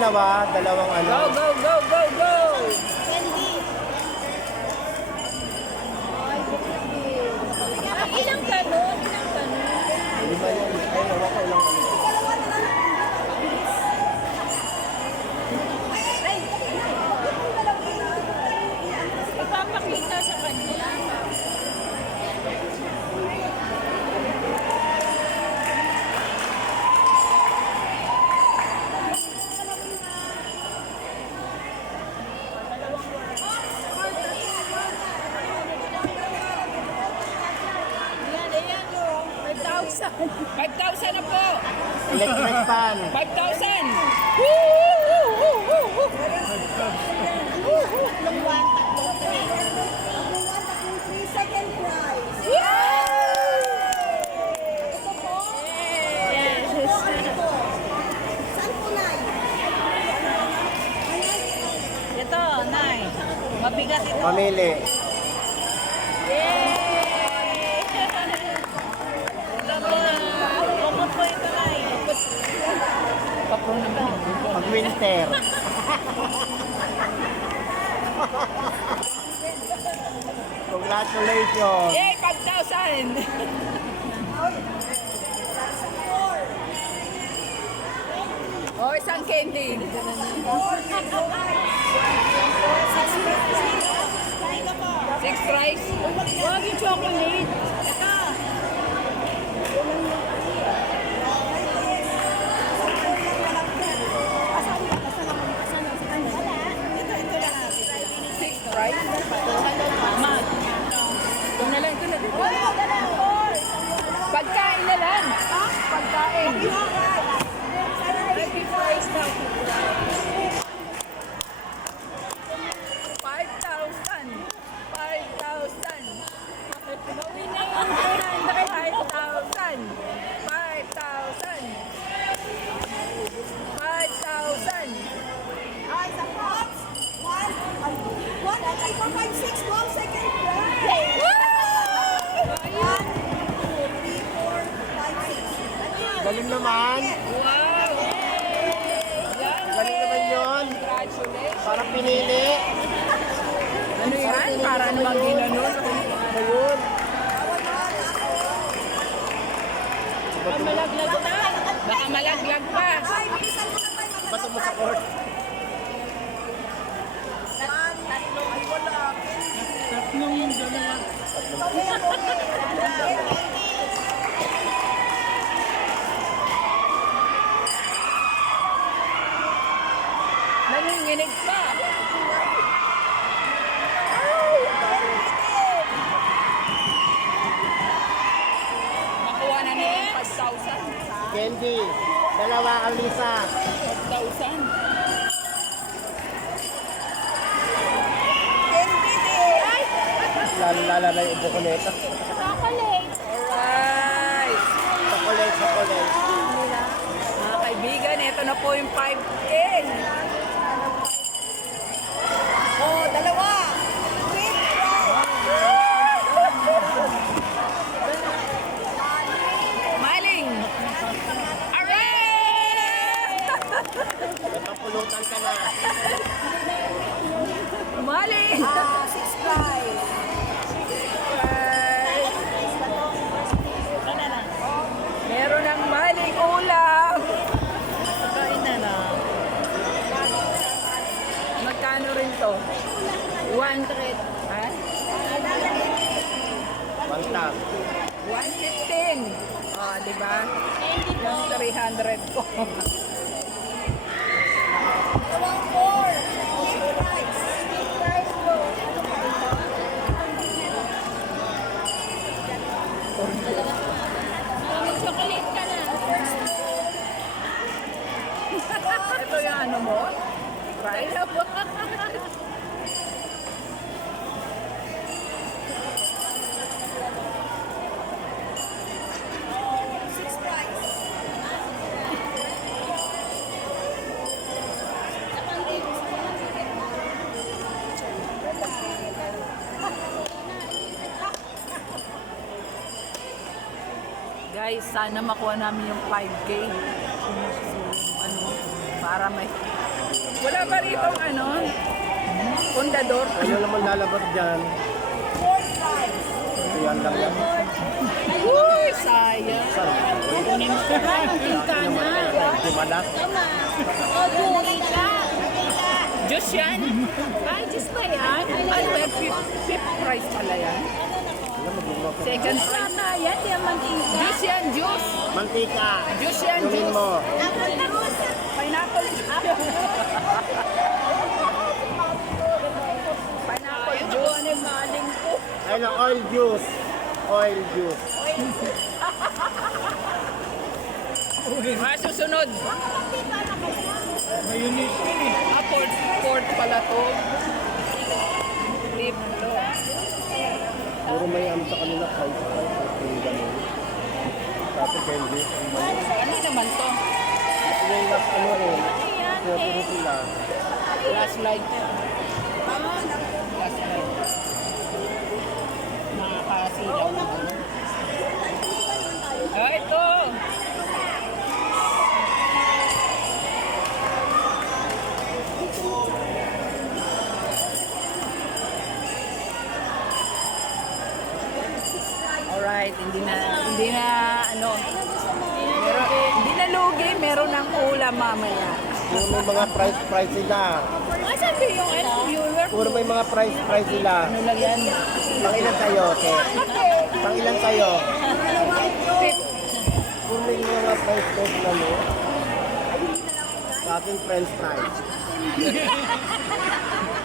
dalawang ano. Go, go, go, go, go! Ilang tanong? Lima yan. Ay, nawa ko lang ano. Ipapakita sa kanya. Ayan, 5,000 na po. Electric fan. 5,000. Second prize. Ito po. Yes. Ito, ano po? Saan po, Nay? Ito, Nay. Mabigat ito. Pamili. Yay! Ito po na. Kumot po ito, Nay. Kapro naman. Pag winter. Congratulations. Yay! 5,000! Oh, isang candy. Six price. Huwag yung chocolate. Six price. Ma. Ito na lang, ito na. Pagkain na lang. Pagkain. Happy price daw. 5,000. 5,000. Gawin na yung 5,000. 5,000. 5,000. Ay, sa pops. 1, 2, 3, 4, 5, 6. Wow, second prize. 1, 2, 3, 4, 5, 6. Galing naman. Wow! Galing naman yun. Congratulations! Para pinili. Ano yan? Para naman ginanon. Ayun. Baka malaglag na. Baka malaglag pa. Ay, bilisan mo na tayo. Bato mo sa court. Nanginginig pa. Makuha na nila yung 5,000. Candy. Dalawa, Alisa. 5,000. Lalo-lalo na yung ubo ko nito. Chocolate. Alright. Chocolate. Mga kaibigan, ito na po yung 5K. Oh, dalawa. Fifth Maling. Alright. Napapulutan ka na. Maling. sixth prize. Meron ng maling ulam. Kain na na. Magkano rin to? 100. Ha? Bantang. 115. Oh, di ba? Yung 300 ko. Dalawang four. Fifth prize. Fifth prize po. Chocolate ka na. Ito yung ano mo? Right? Sixth prize. Guys, sana makuha namin yung 5K. So, ano, para may Wala ba rito ano? Pundador? Ano naman lalabas dyan? Ayan lang yan. Uy, sayang. Saan? Kunin mo. Mantika na. Di malas? Diyos yan. Ay, Diyos ba yan? Ay, fifth price pala yan. Alam mo, gumawa ko. Second price. Yan, yung mantika. Diyos yan, Diyos. Mantika. Diyos yan, Gawin Diyos. mo. Pineapple. Pineapple juice. Ano yung maling po? Ayun ang oil juice. Oil juice. Susunod. Port pala to. Liplo. Puro may ano sa kanila. Price. Yung ganun. Tapos candy. Ano naman to? Sila yung last ano rin. Kaya puro sila. Flashlight. Flashlight. Nakakasilaw. Ah, ito. Alright, hindi na ano. Hindi na lugi, meron ng ulam mamaya. Puro may mga price sila. Asan ba yung viewer? Puro may mga price sila. Ano lang yan? Pangilan sa'yo, te? Pangilan sa'yo? Puro may mga price na no? Sa ating french fries.